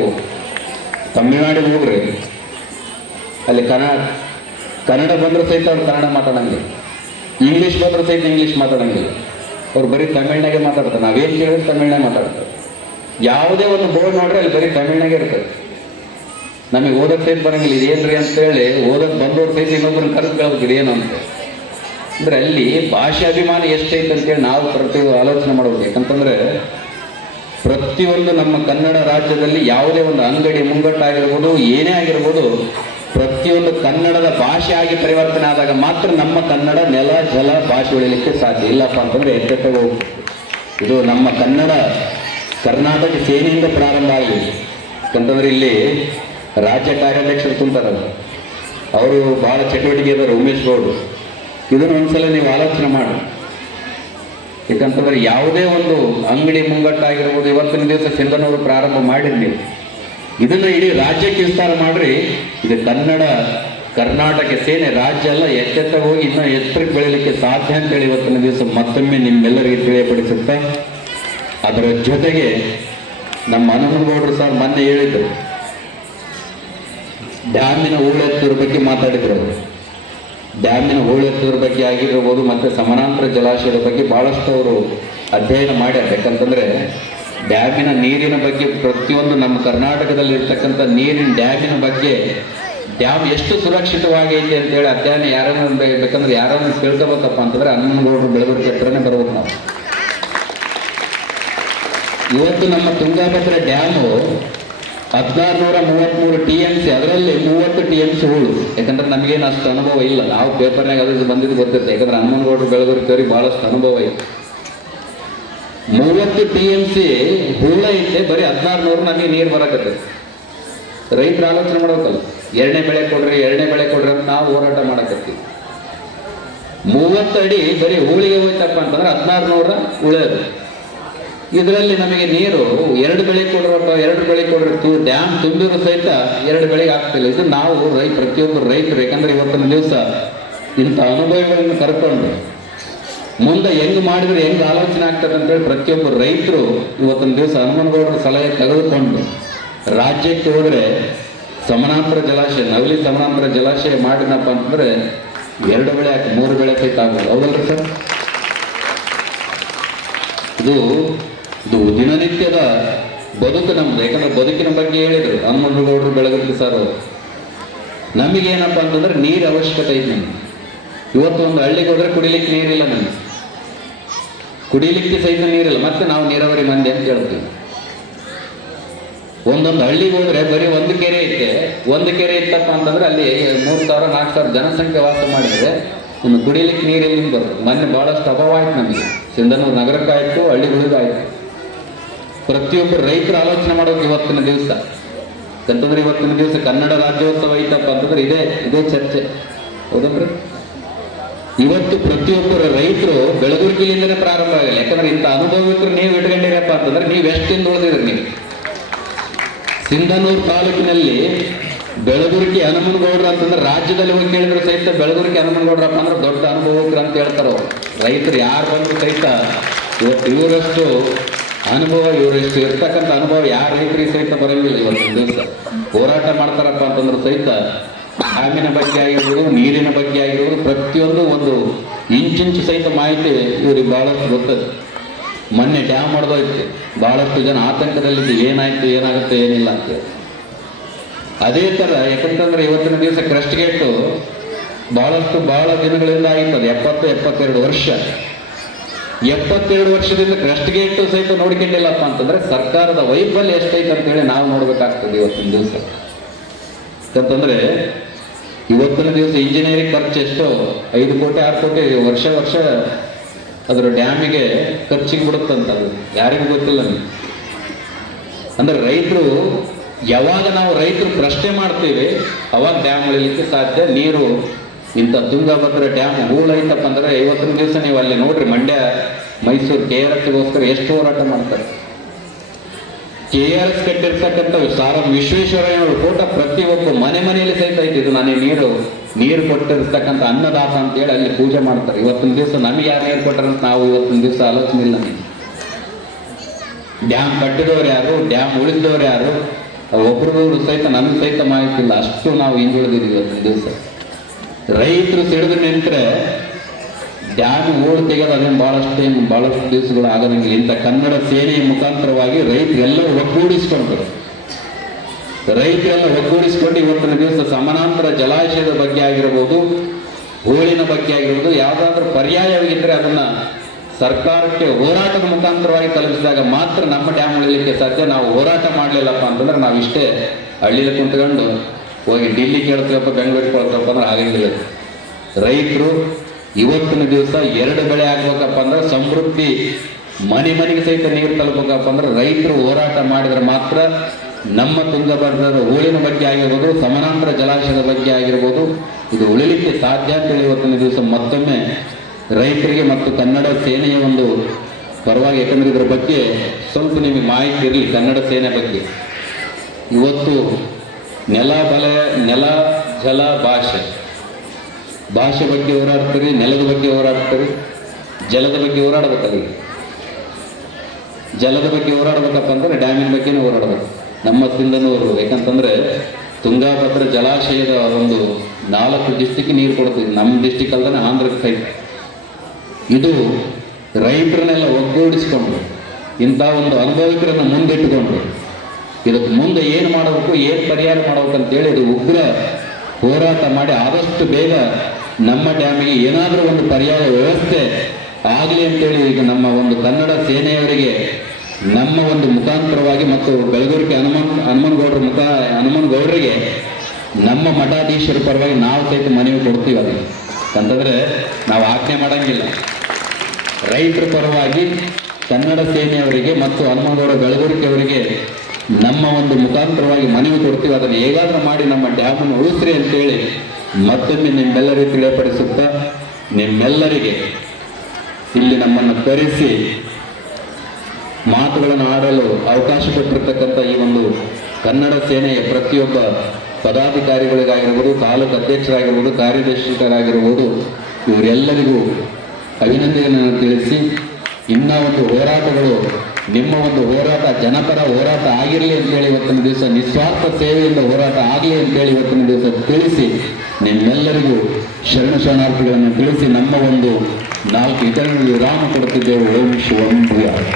ತಮಿಳುನಾಡಿಗೆ ಹೋಗ್ರಿ, ಅಲ್ಲಿ ಕನ್ನಡ ಬಂದರೂ ಸಹಿತ ಅವ್ರು ಕನ್ನಡ ಮಾತಾಡಂಗಿಲ್ಲ, ಇಂಗ್ಲೀಷ್ ಬಂದರೂ ಸಹಿತ ಇಂಗ್ಲೀಷ್ ಮಾತಾಡಂಗಿಲ್ಲ. ಅವ್ರು ಬರೀ ತಮಿಳ್ನಾಗೆ ಮಾತಾಡ್ತಾರೆ. ನಾವೇನು ಕೇಳಿದ್ರೆ ತಮಿಳ್ನಾಗ ಮಾತಾಡ್ತಾರೆ. ಯಾವುದೇ ಒಂದು ಬೋರ್ಡ್ ನೋಡ್ರಿ ಅಲ್ಲಿ ಬರೀ ತಮಿಳ್ನಾಗೆ ಇರ್ತದೆ. ನಮಗೆ ಓದೋಕ್ಕೆ ಸಹಿತ ಬರೋಂಗಿಲ್ಲ. ಇದೇನ್ರಿ ಅಂತೇಳಿ ಓದೋಕ್ಕೆ ಬಂದವ್ರು ಸಹಿತ ಇನ್ನೊಬ್ಬರನ್ನ ಕರೆದು ಕೇಳ್ಬೇಕು ಏನು ಅಂತ. ಅಂದರೆ ಅಲ್ಲಿ ಭಾಷೆ ಅಭಿಮಾನ ಎಷ್ಟೈತೆ ಅಂತೇಳಿ ನಾವು ಆಲೋಚನೆ ಮಾಡ್ಬೇಕು. ಯಾಕಂತಂದರೆ ಪ್ರತಿಯೊಂದು ನಮ್ಮ ಕನ್ನಡ ರಾಜ್ಯದಲ್ಲಿ ಯಾವುದೇ ಒಂದು ಅಂಗಡಿ ಮುಂಗಟ್ಟಾಗಿರ್ಬೋದು, ಏನೇ ಆಗಿರ್ಬೋದು, ಪ್ರತಿಯೊಂದು ಕನ್ನಡದ ಭಾಷೆ ಆಗಿ ಪರಿವರ್ತನೆ ಆದಾಗ ಮಾತ್ರ ನಮ್ಮ ಕನ್ನಡ ನೆಲ ಜಲ ಭಾಷೆ ಉಳಿಲಿಕ್ಕೆ ಸಾಧ್ಯ. ಇಲ್ಲಪ್ಪ ಅಂತಂದರೆ ಎಚ್ಚೆತ್ತಗೆ ಹೋಗ್ಬೇಕು. ಇದು ನಮ್ಮ ಕರ್ನಾಟಕ ಸೇನೆಯಿಂದ ಪ್ರಾರಂಭ ಆಗಿದೆ. ಯಾಕಂತಂದ್ರೆ ಇಲ್ಲಿ ರಾಜ್ಯ ಕಾರ್ಯಾಧ್ಯಕ್ಷರು ಕುಂತಾರ, ಅವರು ಭಾಳ ಚಟುವಟಿಕೆ ಇದ್ದಾರೆ, ಉಮೇಶ್ ಗೌಡ್ರು. ಇದನ್ನು ಒಂದ್ಸಲ ನೀವು ಆಲೋಚನೆ ಮಾಡಿ. ಯಾಕಂತಂದ್ರೆ ಯಾವುದೇ ಒಂದು ಅಂಗಡಿ ಮುಂಗಟ್ಟಾಗಿರ್ಬೋದು, ಇವತ್ತಿನ ದಿವಸ ಸಿಂಧನೂರು ಪ್ರಾರಂಭ ಮಾಡಿರಿ ನೀವು. ಇದನ್ನು ಇಡೀ ರಾಜ್ಯಕ್ಕೆ ವಿಸ್ತಾರ ಮಾಡ್ರಿ. ಇದು ಕರ್ನಾಟಕ ಸೇನೆ ರಾಜ್ಯ ಎಲ್ಲ ಎಚ್ಚೆತ್ತ ಹೋಗಿ ಇನ್ನೂ ಎತ್ತರಕ್ಕೆ ಬೆಳೀಲಿಕ್ಕೆ ಸಾಧ್ಯ ಅಂತೇಳಿ ಇವತ್ತಿನ ದಿವಸ ಮತ್ತೊಮ್ಮೆ ನಿಮ್ಮೆಲ್ಲರಿಗೆ ತಿಳಿಯಪಡಿಸುತ್ತೆ. ಅದರ ಜೊತೆಗೆ ನಮ್ಮ ಹನುಮನಗೌಡರು ಸರ್ ಮೊನ್ನೆ ಹೇಳಿದ್ರು, ಡ್ಯಾಮಿನ ಹೂಳೆತ್ತುವ ಬಗ್ಗೆ ಮಾತಾಡಿದ್ರು. ಡ್ಯಾಮಿನ ಹೂಳೆತ್ತುವ ಬಗ್ಗೆ ಆಗಿರ್ಬೋದು, ಮತ್ತು ಸಮಾನಾಂತರ ಜಲಾಶಯದ ಬಗ್ಗೆ ಭಾಳಷ್ಟು ಅವರು ಅಧ್ಯಯನ ಮಾಡ್ಯಾರ. ಯಾಕಂತಂದರೆ ಡ್ಯಾಮಿನ ನೀರಿನ ಬಗ್ಗೆ ಪ್ರತಿಯೊಂದು ನಮ್ಮ ಕರ್ನಾಟಕದಲ್ಲಿ ಇರ್ತಕ್ಕಂಥ ಡ್ಯಾಮಿನ ಬಗ್ಗೆ, ಡ್ಯಾಮ್ ಎಷ್ಟು ಸುರಕ್ಷಿತವಾಗೈತೆ ಅಂತೇಳಿ ಅಧ್ಯಯನ ಯಾರನ್ನು ಬೇಕಂದ್ರೆ ಯಾರನ್ನು ತಿಳ್ಕೊಬೇಕಪ್ಪ ಅಂತಂದರೆ ಹನುಮನಗೌಡರು ಬೆಳವರಿಕೆ ಹತ್ರನೇ ಬರ್ಬೇಕು ನಾವು. ಇವತ್ತು ನಮ್ಮ ತುಂಗಭದ್ರಾ ಡ್ಯಾಮು 1633 TMC, ಅದರಲ್ಲಿ 30 TMC ಹೂಳು. ಯಾಕಂದ್ರೆ ನಮಗೇನು ಅಷ್ಟು ಅನುಭವ ಇಲ್ಲ, ನಾವು ಪೇಪರ್ನಾಗ ಅದು ಬಂದಿದ್ದು ಗೊತ್ತಿರುತ್ತೆ. ಯಾಕಂದ್ರೆ ಹನುಮನಗೌಡರು ಬೆಳವರಿಕೆಯವರಿಗೆ ಭಾಳಷ್ಟು ಅನುಭವ ಐತೆ. 30 TMC ಹೂಳ ಐತೆ, ಬರೀ 1600 ನಮಗೆ ನೀರು ಬರಕತ್ತೆ. ರೈತರು ಆಲೋಚನೆ ಮಾಡ್ಬೇಕಲ್ಲ, ಎರಡನೇ ಬೆಳೆ ಕೊಡ್ರಿ ಅಂತ ನಾವು ಹೋರಾಟ ಮಾಡಕತ್ತೀವಿ. 30 ಅಡಿ ಬರೀ ಹೂಳಿಗೆ ಹೋಯ್ತಪ್ಪ ಅಂತಂದ್ರೆ 1600 ಉಳಿಯೋದು. ಇದರಲ್ಲಿ ನಮಗೆ ನೀರು 2 ಬೆಳೆ ಕೊಡ್ರಿ ಡ್ಯಾಮ್ ತುಂಬಿರೋ ಸಹಿತ 2 ಬೆಳೆಗೆ ಆಗ್ತಿಲ್ಲ. ಇದು ನಾವು ಪ್ರತಿಯೊಬ್ಬರು ರೈತರು, ಯಾಕಂದ್ರೆ ಇವತ್ತಿನ ದಿವಸ ಇಂಥ ಅನುಭವಗಳನ್ನು ಕರ್ಕೊಂಡು ಮುಂದೆ ಹೆಂಗೆ ಮಾಡಿದ್ರೆ ಹೆಂಗೆ ಆಲೋಚನೆ ಆಗ್ತದೆ ಅಂತೇಳಿ ಪ್ರತಿಯೊಬ್ಬರು ರೈತರು ಇವತ್ತಿನ ದಿವಸ ಹನುಮನಗೌಡರ ಸಲಹೆ ತೆಗೆದುಕೊಂಡು ರಾಜ್ಯಕ್ಕೆ ಹೋದರೆ ಸಮಾನಾಂತರ ಜಲಾಶಯ, ನವಲಿ ಸಮಾನಾಂತರ ಜಲಾಶಯ ಮಾಡಿನಪ್ಪ ಅಂತಂದರೆ 2 ಬೆಳೆ 3 ಬೆಳೆ ಸಹಿತ ಆಗೋದು. ಹೌದಲ್ರಿ ಸರ್? ಇದು ದಿನನಿತ್ಯದ ಬದುಕು ನಮ್ದು. ಯಾಕಂದ್ರೆ ಬದುಕಿನ ಬಗ್ಗೆ ಹೇಳಿದರು ಹನುಮನಗೌಡರು ಬೆಳಗಲಿ ಸರ್ ಅವರು. ನಮಗೇನಪ್ಪ ಅಂತಂದ್ರೆ ನೀರು ಅವಶ್ಯಕತೆ ಐತೆ. ನಮ್ಗೆ ಇವತ್ತು ಒಂದು ಹಳ್ಳಿಗೆ ಹೋದ್ರೆ ಕುಡಿಲಿಕ್ಕೆ ನೀರಿಲ್ಲ. ನಮಗೆ ಕುಡಿಲಿಕ್ಕೆ ಸಹಿತ ನೀರಿಲ್ಲ, ಮತ್ತೆ ನಾವು ನೀರಾವರಿ ಮಂದಿ ಅಂತ ಹೇಳ್ತೀವಿ. ಒಂದೊಂದು ಹಳ್ಳಿಗೆ ಹೋದ್ರೆ ಬರೀ ಒಂದು ಕೆರೆ ಐತೆ, ಒಂದು ಕೆರೆ ಇತ್ತಪ್ಪ ಅಂತಂದ್ರೆ ಅಲ್ಲಿ 3,000 4,000 ಜನಸಂಖ್ಯೆ ವಾಸ ಮಾಡಿದ್ರೆ ಇನ್ನು ಕುಡಿಲಿಕ್ಕೆ ನೀರು ಎಲ್ಲಿಂದ ಬರುತ್ತೆ. ಮೊನ್ನೆ ಭಾಳಷ್ಟು ಅಭಾವ ಆಯ್ತು ನಮಗೆ, ಸಿಂಧನೂರು ನಗರಕ್ಕಾಯ್ತು, ಹಳ್ಳಿಗಳಿಗಾಯ್ತು. ಪ್ರತಿಯೊಬ್ಬರು ರೈತರು ಆಲೋಚನೆ ಮಾಡೋಕೆ ಇವತ್ತಿನ ದಿವಸ ಅಂತಂದ್ರೆ, ಇವತ್ತಿನ ದಿವಸ ಕನ್ನಡ ರಾಜ್ಯೋತ್ಸವ ಐತಪ್ಪ ಅಂತಂದ್ರೆ ಇದೇ ಚರ್ಚೆ, ಹೌದಲ್ರಿ? ಇವತ್ತು ಪ್ರತಿಯೊಬ್ಬರ ರೈತರು ಬೆಳಗುರ್ಗಿಲಿಂದನೇ ಪ್ರಾರಂಭ ಆಗಿಲ್ಲ. ಯಾಕಂದ್ರೆ ಇಂಥ ಅನುಭವಿಕರು ನೀವು ಇಟ್ಕೊಂಡಿರಪ್ಪ ಅಂತಂದ್ರೆ ನೀವು ಎಷ್ಟಿಂದ ಉಳಿದಿದ್ರಿ. ನೀವು ಸಿಂಧನೂರು ತಾಲೂಕಿನಲ್ಲಿ ಬೆಳಗುರ್ಗಿ ಹನುಮನಗೌಡ್ರ ಅಂತಂದ್ರೆ ರಾಜ್ಯದಲ್ಲಿ ಹೋಗಿ ಕೇಳಿದ್ರು ಸಹಿತ ಬೆಳಗುರ್ಗಿ ಹನುಮನಗೌಡ್ರಪ್ಪ ಅಂದ್ರೆ ದೊಡ್ಡ ಅನುಭವಿಕರು ಅಂತ ಹೇಳ್ತಾರ ಅವ್ರು. ರೈತರು ಯಾರು ಬಂದ್ರು ಸಹಿತ ಇವತ್ತು ಇವರಷ್ಟು ಅನುಭವ, ಇವರಷ್ಟು ಇರ್ತಕ್ಕಂಥ ಅನುಭವ ಯಾರು ರೈತರಿಗೆ ಸಹಿತ ಬರಂಗಿಲ್ಲ. ಇವತ್ತಿನ ದಿವಸ ಹೋರಾಟ ಮಾಡ್ತಾರಪ್ಪ ಅಂತಂದ್ರೆ ಸಹಿತ ಡ್ಯಾಮಿನ ಬಗ್ಗೆ ಆಗಿರ್ಬೋದು, ನೀರಿನ ಬಗ್ಗೆ ಆಗಿರ್ಬೋದು, ಪ್ರತಿಯೊಂದು ಒಂದು ಇಂಚಿಂಚು ಸಹಿತ ಮಾಹಿತಿ ಇವ್ರಿಗೆ ಬಹಳಷ್ಟು ಗೊತ್ತದು. ಮೊನ್ನೆ ಡ್ಯಾಮ್ ಹೊಡೆದೋಯ್ತು, ಬಹಳಷ್ಟು ಜನ ಆತಂಕದಲ್ಲಿದ್ದು ಏನಾಯ್ತು, ಏನಾಗುತ್ತೆ, ಏನಿಲ್ಲ ಅಂತೇಳಿ. ಅದೇ ಥರ ಯಾಕಂತಂದ್ರೆ ಇವತ್ತಿನ ದಿವಸ ಕ್ರಸ್ಟ್ ಗೇಟು ಬಹಳ ದಿನಗಳಿಂದ ಆಗಿರ್ತದೆ, 72 ವರ್ಷ. 72 ವರ್ಷದಿಂದ ಕ್ರಸ್ಟ್ ಗೇಟು ಸಹಿತ ನೋಡ್ಕೊಂಡಿಲ್ಲಪ್ಪ ಅಂತಂದ್ರೆ ಸರ್ಕಾರದ ವೈಫಲ್ಯ ಎಷ್ಟೈತೆ ಅಂತೇಳಿ ನಾವು ನೋಡ್ಬೇಕಾಗ್ತದೆ ಇವತ್ತಿನ ದಿವಸ. ಯಾಕಂತಂದ್ರೆ ಇವತ್ತಿನ ದಿವಸ ಇಂಜಿನಿಯರಿಂಗ್ ಖರ್ಚು ಎಷ್ಟೋ 5 ಕೋಟಿ 6 ಕೋಟಿ ವರ್ಷ ಅದರ ಡ್ಯಾಮಿಗೆ ಖರ್ಚಿಗೆ ಬಿಡುತ್ತಂತ, ಅದು ಯಾರಿಗೂ ಗೊತ್ತಿಲ್ಲ. ಅಂದ್ರೆ ರೈತರು ಯಾವಾಗ ನಾವು ರೈತರು ಪ್ರಶ್ನೆ ಮಾಡ್ತೀವಿ ಅವಾಗ ಡ್ಯಾಮ್ ಉಳಿಲಿಕ್ಕೆ ಸಾಧ್ಯ. ನೀರು ಇಂಥ ತುಂಗಭದ್ರಾ ಡ್ಯಾಮ್ ಹೂಳೈತಪ್ಪ ಅಂದ್ರೆ ಇವತ್ತಿನ ದಿವಸ ನೀವು ಅಲ್ಲಿ ನೋಡ್ರಿ, ಮಂಡ್ಯ ಮೈಸೂರು KRSಗೋಸ್ಕರ ಎಷ್ಟು ಹೋರಾಟ ಮಾಡ್ತಾರೆ. KRS ಕಟ್ಟಿರ್ತಕ್ಕಂಥ ವಿಶ್ವೇಶ್ವರಯ್ಯನವರು ಫೋಟೋ ಪ್ರತಿಯೊಬ್ಬ ಮನೆಯಲ್ಲಿ ಸಹಿತ ಐತಿ. ಇದು ನಾನೇ ನೀರು ಕೊಟ್ಟಿರ್ತಕ್ಕಂಥ ಅನ್ನದಾತ ಅಂತೇಳಿ ಅಲ್ಲಿ ಪೂಜೆ ಮಾಡ್ತಾರೆ. ಇವತ್ತಿನ ದಿವಸ ನಮಗೆ ಯಾರು ನೀರು ಕೊಟ್ಟಾರಂತ ನಾವು ಇವತ್ತಿನ ದಿವಸ ಆಲೋಚನೆ ಇಲ್ಲ. ಡ್ಯಾಮ್ ಕಟ್ಟಿದವ್ರು ಯಾರು, ಡ್ಯಾಮ್ ಉಳಿಸಿದವ್ರು ಯಾರು, ಒಬ್ರಿಗೂ ಸಹಿತ ನಮಗೆ ಸಹಿತ ಮಾಹಿತಿ ಇಲ್ಲ. ಅಷ್ಟು ನಾವು ಹಿಂದುಳಿದಿದ್ದೀವಿ ಇವತ್ತಿನ ದಿವಸ. ರೈತರು ಸಿಡಿದು ನಿಂತರೆ ಡ್ಯಾಮ್ ಓಡ್ ತೆಗೆದು ಅದೇನು ಭಾಳಷ್ಟು ದಿವಸಗಳು ಆಗೋದಂಗಿಲ್ಲ. ಇಂಥ ಕನ್ನಡ ಸೇನೆಯ ಮುಖಾಂತರವಾಗಿ ರೈತರೆಲ್ಲರೂ ಒಗ್ಗೂಡಿಸ್ಕೊಂಡು ಇವತ್ತಿನ ದಿವಸ ಸಮಾನಾಂತರ ಜಲಾಶಯದ ಬಗ್ಗೆ ಆಗಿರ್ಬೋದು, ಹೂಳಿನ ಬಗ್ಗೆ ಆಗಿರ್ಬೋದು, ಯಾವುದಾದ್ರೂ ಪರ್ಯಾಯವಾಗಿದ್ದರೆ ಅದನ್ನ ಸರ್ಕಾರಕ್ಕೆ ಹೋರಾಟದ ಮುಖಾಂತರವಾಗಿ ತಲುಪಿಸಿದಾಗ ಮಾತ್ರ ನಮ್ಮ ಡ್ಯಾಮ್ ಉಳಿಲಿಕ್ಕೆ ಸಾಧ್ಯ. ನಾವು ಹೋರಾಟ ಮಾಡಲಿಲ್ಲಪ್ಪ ಅಂತಂದ್ರೆ ನಾವು ಇಷ್ಟೇ ಹಳ್ಳಿಯಲ್ಲಿ ಕುಂತ್ಕೊಂಡು ಹೋಗಿ ಡಿಲ್ಲಿ ಕೇಳ್ತೀವಪ್ಪ, ಬೆಂಗಳೂರಿಗೆ ಕೊಳ್ತೀವಪ್ಪ ಅಂದ್ರೆ ಆಗಂಗಿಲ್ಲ. ರೈತರು ಇವತ್ತಿನ ದಿವಸ 2 ಬೆಳೆ ಆಗ್ಬೇಕಪ್ಪ ಅಂದ್ರೆ ಸಮೃದ್ಧಿ ಮನೆಗೆ ಸಹಿತ ನೀರು ತಲುಪಬೇಕಪ್ಪ ಅಂದ್ರೆ ರೈತರು ಹೋರಾಟ ಮಾಡಿದ್ರೆ ಮಾತ್ರ ನಮ್ಮ ತುಂಗಭದ್ರದ ಹೂಳಿನ ಬಗ್ಗೆ ಆಗಿರ್ಬೋದು, ಸಮಾನಾಂತರ ಜಲಾಶಯದ ಬಗ್ಗೆ ಆಗಿರ್ಬೋದು, ಇದು ಉಳಿಲಿಕ್ಕೆ ಸಾಧ್ಯ ಅಂತೇಳಿ ಇವತ್ತಿನ ದಿವಸ ಮತ್ತೊಮ್ಮೆ ರೈತರಿಗೆ ಮತ್ತು ಕನ್ನಡ ಸೇನೆಯ ಒಂದು ಪರವಾಗಿ, ಯಾಕಂದ್ರೆ ಇದರ ಬಗ್ಗೆ ಸ್ವಲ್ಪ ನಿಮಗೆ ಮಾಹಿತಿ ಇರಲಿ. ಕನ್ನಡ ಸೇನೆ ಬಗ್ಗೆ ಇವತ್ತು ನೆಲ, ಜಲ, ಭಾಷೆ ಬಗ್ಗೆ ಹೋರಾಡ್ತೀರಿ, ನೆಲದ ಬಗ್ಗೆ ಹೋರಾಡ್ತೀರಿ, ಜಲದ ಬಗ್ಗೆ ಹೋರಾಡಬೇಕಲ್ಲ. ಜಲದ ಬಗ್ಗೆ ಹೋರಾಡಬೇಕಪ್ಪ ಅಂದ್ರೆ ಡ್ಯಾಮಿನ ಬಗ್ಗೆನೇ ಹೋರಾಡಬೇಕು. ನಮ್ಮ ಸಿಂಧನೂರು ಯಾಕಂತಂದ್ರೆ ತುಂಗಭದ್ರಾ ಜಲಾಶಯದ ಒಂದು 4 ಡಿಸ್ಟಿಕ್ ನೀರು ಕೊಡ್ತೀವಿ. ನಮ್ಮ ಡಿಸ್ಟಿಕ್ ಅಲ್ಲದೆ ಆಂಧ್ರಕ್ಕೆ ಸಹಿತ. ಇದು ರೈತರನ್ನೆಲ್ಲ ಒಗ್ಗೂಡಿಸ್ಕೊಂಡು ಇಂಥ ಒಂದು ಅನುಭವಿಕರನ್ನು ಮುಂದಿಟ್ಟುಕೊಂಡು ಇದಕ್ಕೆ ಮುಂದೆ ಏನು ಮಾಡಬೇಕು, ಏನು ಪರಿಹಾರ ಮಾಡಬೇಕು ಅಂತೇಳಿ ಇದು ಉಗ್ರ ಹೋರಾಟ ಮಾಡಿ ಆದಷ್ಟು ಬೇಗ ನಮ್ಮ ಡ್ಯಾಮಿಗೆ ಏನಾದರೂ ಒಂದು ಪರ್ಯಾಯ ವ್ಯವಸ್ಥೆ ಆಗಲಿ ಅಂತೇಳಿ ಈಗ ನಮ್ಮ ಒಂದು ಕನ್ನಡ ಸೇನೆಯವರಿಗೆ ನಮ್ಮ ಒಂದು ಮುಖಾಂತರವಾಗಿ ಮತ್ತು ಬೆಳಗುರ್ಗಿ ಹನುಮನಗೌಡರಿಗೆ ನಮ್ಮ ಮಠಾಧೀಶರ ಪರವಾಗಿ ನಾವು ಸಹಿತ ಮನವಿ ಕೊಡ್ತೀವಿ. ಅದು ಅಂತಂದರೆ ನಾವು ಆಜ್ಞೆ ಮಾಡೋಂಗಿಲ್ಲ. ರೈತರ ಪರವಾಗಿ ಕನ್ನಡ ಸೇನೆಯವರಿಗೆ ಮತ್ತು ಹನುಮನಗೌಡ ಬೆಳಗುರ್ಗಿ ಅವರಿಗೆ ನಮ್ಮ ಒಂದು ಮುಖಾಂತರವಾಗಿ ಮನವಿ ಕೊಡ್ತೀವಿ. ಅದನ್ನು ಹೇಗಾದರೂ ಮಾಡಿ ನಮ್ಮ ಡ್ಯಾಮನ್ನು ಉಳಿಸ್ರಿ ಅಂತೇಳಿ ಮತ್ತೊಮ್ಮೆ ನಿಮ್ಮೆಲ್ಲರಿಗೂ ತಿಳಿಯಪಡಿಸುತ್ತಾ, ನಿಮ್ಮೆಲ್ಲರಿಗೆ ಇಲ್ಲಿ ನಮ್ಮನ್ನು ಕರೆಸಿ ಮಾತುಗಳನ್ನು ಆಡಲು ಅವಕಾಶ ಕೊಟ್ಟಿರ್ತಕ್ಕಂಥ ಈ ಒಂದು ಕನ್ನಡ ಸೇನೆಯ ಪ್ರತಿಯೊಬ್ಬ ಪದಾಧಿಕಾರಿಗಳಿಗಾಗಿರ್ಬೋದು, ತಾಲೂಕು ಅಧ್ಯಕ್ಷರಾಗಿರ್ಬೋದು, ಕಾರ್ಯದರ್ಶಿಗಳಾಗಿರ್ಬೋದು, ಇವರೆಲ್ಲರಿಗೂ ಅಭಿನಂದನೆಯನ್ನು ತಿಳಿಸಿ, ಇನ್ನೂ ಒಂದು ಹೋರಾಟಗಳು, ನಿಮ್ಮ ಒಂದು ಹೋರಾಟ ಜನಪರ ಹೋರಾಟ ಆಗಿರಲಿ ಅಂತೇಳಿ ಇವತ್ತಿನ ದಿವಸ ನಿಸ್ವಾರ್ಥ ಸೇವೆಯಿಂದ ಹೋರಾಟ ಆಗಲಿ ಅಂತೇಳಿ ಇವತ್ತಿನ ದಿವಸ ತಿಳಿಸಿ, ನಿಮ್ಮೆಲ್ಲರಿಗೂ ಶರಣಾರ್ಥಿಗಳನ್ನು ತಿಳಿಸಿ ನಮ್ಮ ಒಂದು 4 ವಿರಾಮ ಕೊಡುತ್ತಿದ್ದೇವೆ. ಓಂ ಶಿವಂ ಭೂಯಾತ್.